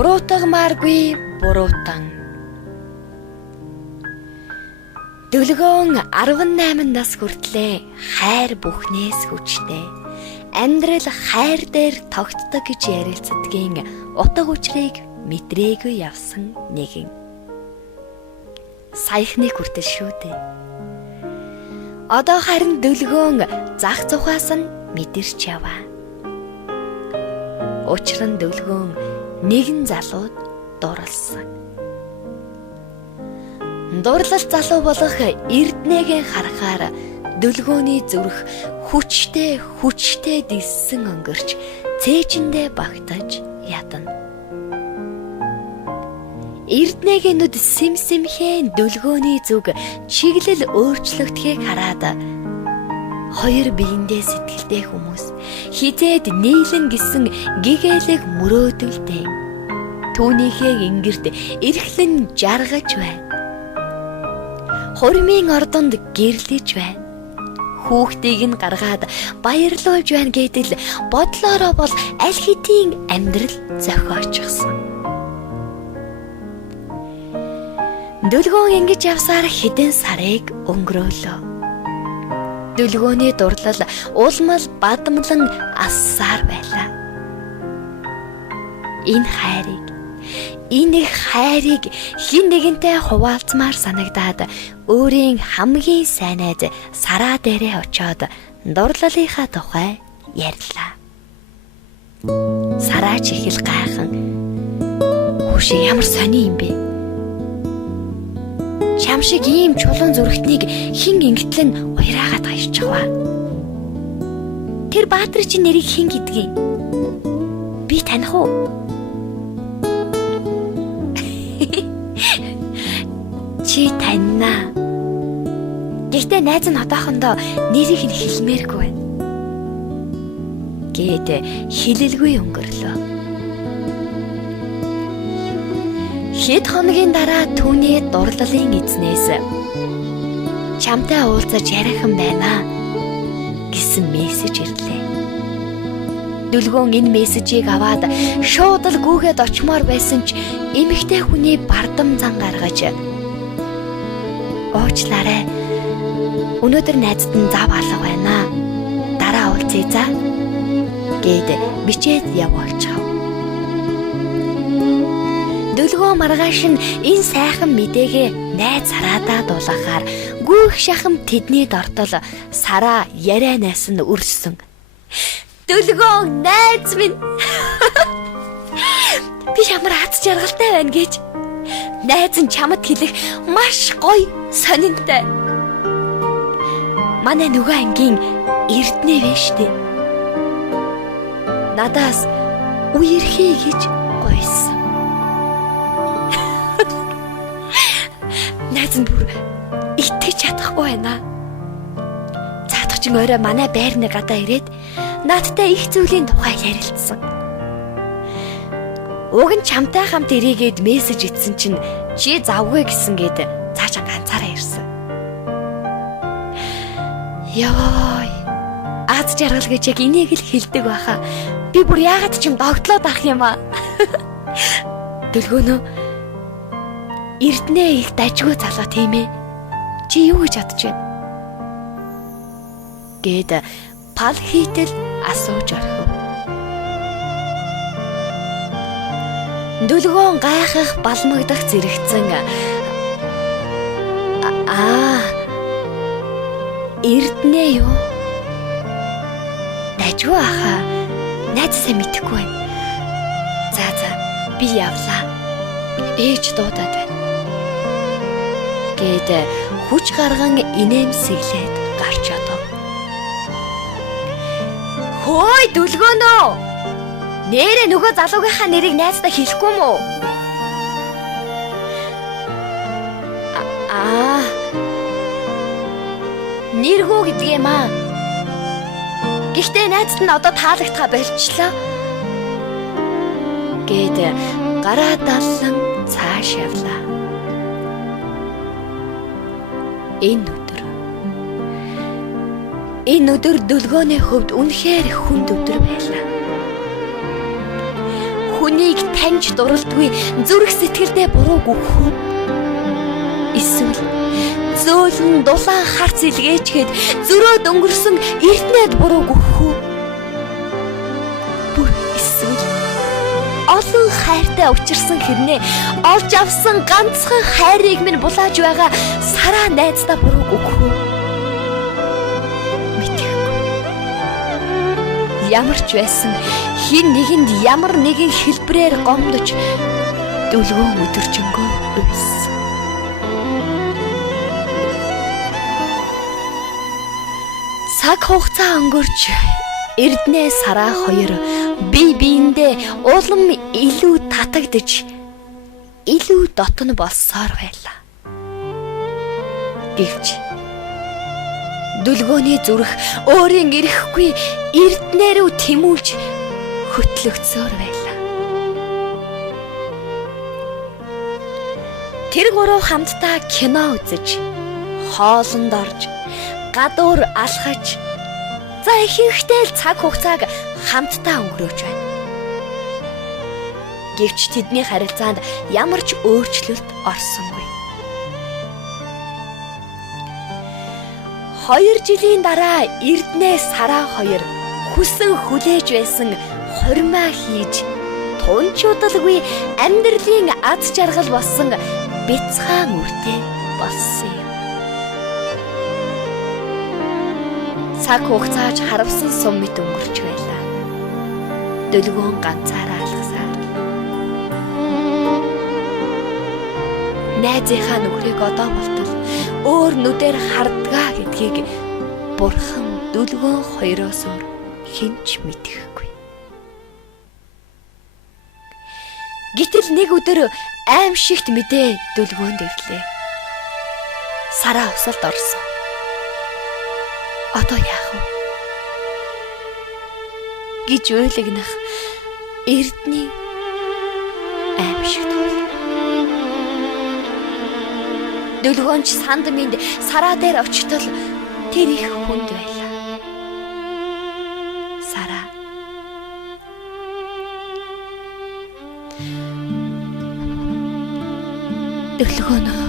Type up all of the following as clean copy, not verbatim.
Буруутгамааргүй буруутан. Дөлгөөн 18 нас хүртлээр хайр бүхнээс хүчтэй. Амьдрал хайр дээр тогтдог гэж ярилцдгийн утга учирыг мэдрээгүй явсан нэгэн. Саяхныг хүртэл шүү дээ. Одоо харин дөлгөөн зах зугаас нь мэдэрч яваа. Учир нь дөлгөөн нэгэн залууд дурлсан. Дурлал залуу болох Эрдэнэгийн харахаар дөлгөөний зүрх хүчтэй диссэн өнгөрч цээжиндээ багтаж ядна. Эрдэнэгийн нүд симсимхэн дөлгөөний зүг чиглэл өөрчлөгдөхийг хараад хоёр биендээ сэтгэлтэй хүмүүс хизээд нийлэн гисэн гэгээлэг мөрөөдөлтэй түүнийхээ ингэрд эрхлэн жаргаж байна. Хурмын ордонд гэрлэж байна. Хүүхдийг нь гаргаад баярлуулж байна гэдэл бодлороо бол аль хэдийн амьдрал зохиочихсон. Дөлгөөн ингэж явсаар хэдэн сарыг өнгөрөөлөө. Дөлгөөний дурлал улмал бадамлан ассаар байлаа. Энэ хайрыг хэн нэгэнтэй хуваалцмаар санагдаад өөрийн хамгийн сайн найз Сараа дээрээ очиод дурлалынхаа тухай ярьлаа. Сараа ч их л гайхан. Хүүшээ ямар сони юм бэ? Чам шиг ийм чулуун зүрхтнийг хэн ингэтлэн уяраагаад гайшчих вэ? Тэр баатар чинь нэрийг хэн гэдгийг би таних уу? Чи таньнаа. Гэхдээ найз нь одоохондоо нэрийг нь хэлмээргүй байна. Гээд хэлэлгүй өнгөрлөө. Хэд хоногийн дараа түүний дурлалын эзнээс чамтай уулзаж ярихан байна гэсэн мессеж ирлээ. Дөлгөөн энэ мессежийг аваад шууд л гүүгээд очмоор байсан ч эмэгтэй хүний бардам зан гаргаж уучлаарай. Өнөөдөр найзад нь зав алга байна. Дараа уулзъя за гээд бичээд явуулчихав. Дөлгөө маргааш нь энэ сайхан мэдээгээ найз Сараадаа дуулгахаар гүйх шахам тэдний дортол Сараа ярианаас нь өрссөн. Дөлгөө найз минь би ямар аз жаргалтай байна гэж найз нь чамд хэлэх маш гоё сонинтай. Манай нөгөө ангийн Эрдэнэ вэ штэ. Надаас үерхий гэж гойсон. Найз нь бүр итгэж чадахгүй байна. Цаадахчин орой манай байрны гадаа ирээд наадтай их зүйлийн тухай ярилцсан. Уг нь чамтай хамт ирээгээд мессеж итсэн чинь чи завгүй гэсэн гээд цаашаа ганцаараа ирсэн. Яй, аз жаргал гэж яг энийг л хэлдэг байхаа. Би бүр яагаад ч юм догтлоод ах юм аа. Дөлгөөнөө Эрдэнэ их дажгүй залуу тийм ээ. Чи юу гэж бодож байна? Гээд пал хийтэл асууж орхив. Дөлгөөн гайхах балмагдах зэрэгцэн Эрдэнэ юу? Дажгүй ахаа. Найзсаа мэдэхгүй байна. За би явлаа. Ээж дуудаад байна. Гээд хүч гарган инээмсэглээд гарч одов. Хөөй дөлгөөнөө. Нэрээ нөгөө залуугийнхаа нэрийг найздаа хэлэхгүй мүү? Нэргүү гэдэг юм аа. Гэхдээ найзд нь одоо таалагдхаа болчихлоо. Гээд гараа даллан цааш явлаа. Энэ өдөр дөлгөөний хувьд үнэхээр хүнд өдөр байлаа. хүнийг таньж дуралдгүй зүрх сэтгэлдээ бурууг өгөх үү? Эсвэл зөөлөн дулаан харц илгээчгээд зөрөөд өнгөрсөн эртнээд бурууг өгөх үү? Бүр эсвэл олон хайртай учирсан хэрнээ олж авсан ганцхан хайрыг минь булааж байгаа сараа найздаа бурууг өгөх үү? Ямар ч байсан хин нэгэнд ямар нэгэн хэлбэрээр гомдож дүлгөөн өдөржингөө уйсан. Цаг хугацаа өнгөрч Эрдэнэ сараа хоёр бие биендээ улам илүү татагдж илүү дотн болсоор байлаа. Гэвч дүлгөөний зүрх өөрийн ирэхгүй Эрдэнэ рүү тэмүүлж хөтлөгцөөр байлаа. Тэр гурав хамтдаа кино үзэж, хоолнд орж, гадуур алхаж, за ихэнхдээ л цаг хугацааг хамтдаа өнгөрөөж байна. Гэвч тэдний харилцаанд ямар ч өөрчлөлт орсонгүй. 2 жилийн дараа Эрдэнэ сараа хоёр хүсэн хүлээж байсан хурмаа хийж тунчуудалгүй амьдралын аз жаргал болсон бяцхан үртэй болсон юм. Цаг хугацааж харавсан сум мэт өнгөрч байлаа. Дүлгөөн ганцаараа алгасаар. Найзынхаа нүхрийг одоо болтол өөр нүдээр хардгаа гэдгийг бурхан дүлгөөн хоёроос өөр хинч мэдэхгүй. Гэтэл нэг өдөр аимшигт мэдээ дүлгөөнд ирлээ. Сараа усалд орсон. Одоо яах вэ? Гэж уйлгнах Эрдэнэ аимшигт бол. Дүлгөөнч санд минь сараа дээр очтол тэр их хүнд байлаа. Сараа Дүлгөөнөө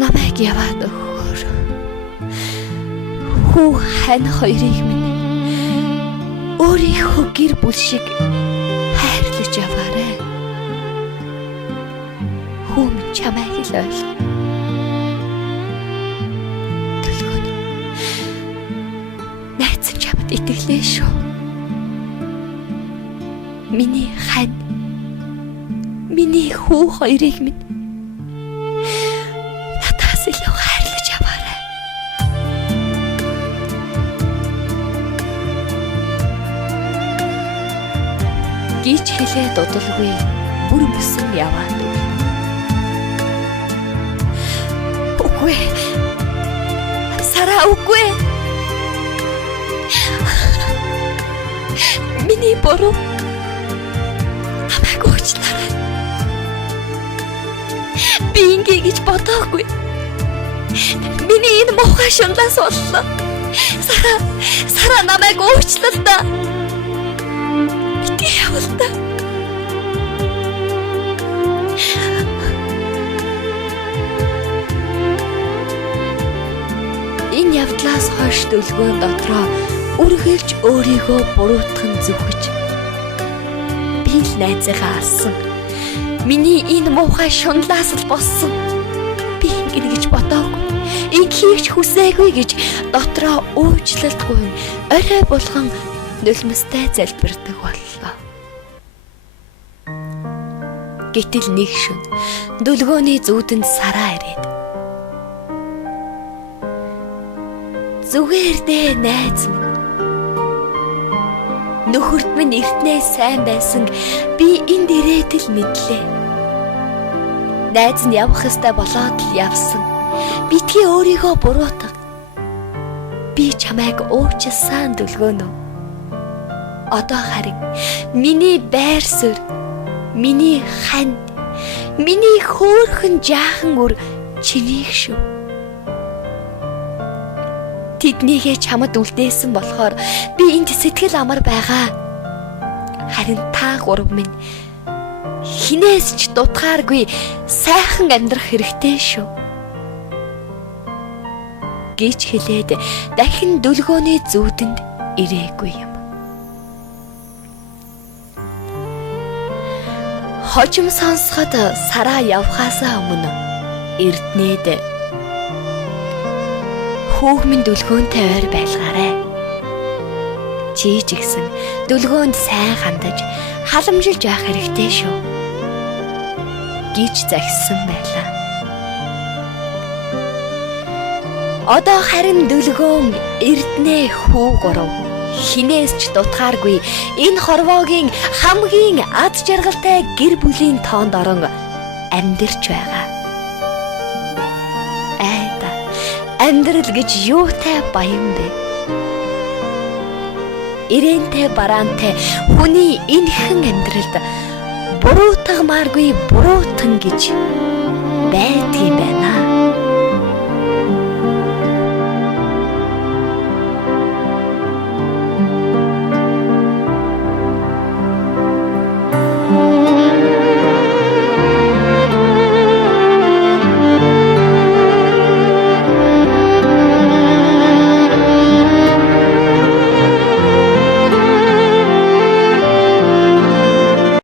намайг яваад өгөөр. Хүү хань хоёрыг минь өөрийнхөө гэр бүл шиг хайрлаж яваарай. Хүү минь чамайг л ойлго. Дүлгөөнөө найз чамд итгэлээ шүү. Миний хань, миний хүү хоёрыг минь надаас илүү хайрлаж яваарай. Гэж хэлээ дудалгүй бүр мөсөн яваад өг. Үгүй. Сараа үгүй. Миний буруу. Намайг уучлаарай. Би ингэ гэж бодоогүй. Миний энэ муухай шунлаас боллоо. Сараа намайг уучлаа да. Бити явал да. Энэ явдлаас хойш дүлгөөн дотроо үргэлж өөрийгөө буруутган зүхэж би л найзыгаа алсан. Миний энэ муухай шунлаас л болсон. Би ингэнэ гэж бодоогүй. Инхийгч хүсээгүй гэж дотроо уучлалтгүй орой болгон нулимстай залбирдаг боллоо. Гэтэл нэг шөнө дүлгөөний зүүдэнд сараа ирээд зүгээр дээ найз минь. Нөхөрт минь эртнээ сайн байсан би энд ирээд л мэдлээ. Найз нь явах ёстой болоод л явсан. Битгий өөрийгөө буруутгав. Би чамайг уучлсан дүлгөөнөө. Одоо харин миний байр суурь, миний хань, миний хөөрхөн жаахан үр чинийх шүү. тэднийгээ чамд үлдээсэн болохоор би энд сэтгэл амар байгаа. Харин та гурав минь хинээс ч дутгааргүй сайхан амьдрах хэрэгтэй шүү. Гэж хэлээд дахин дүлгөөний зүүдэнд ирээгүй юм. Хожим сонсоход сараа явхаасаа өмнө эрднээд хүүхмийн дүлгөөнтэй ойр байлгаарай. Чи ч гэсэн дүлгөөнд сайн хандаж халамжилж явах хэрэгтэй шүү. Гэж загссан байлаа. Одоо харин дүлгөөн эрдэнэ хүү гурав хинээс ч дутгааргүй энэ хорвоогийн хамгийн ад жаргалтай гэр бүлийн тоонд орон амьдарч байгаа. Амьдрал гэж юутай баян бэ? Ирээнтэй бараантай хүний энэхэн амьдралд буруутгамааргүй буруутан гэж байдгийн байна.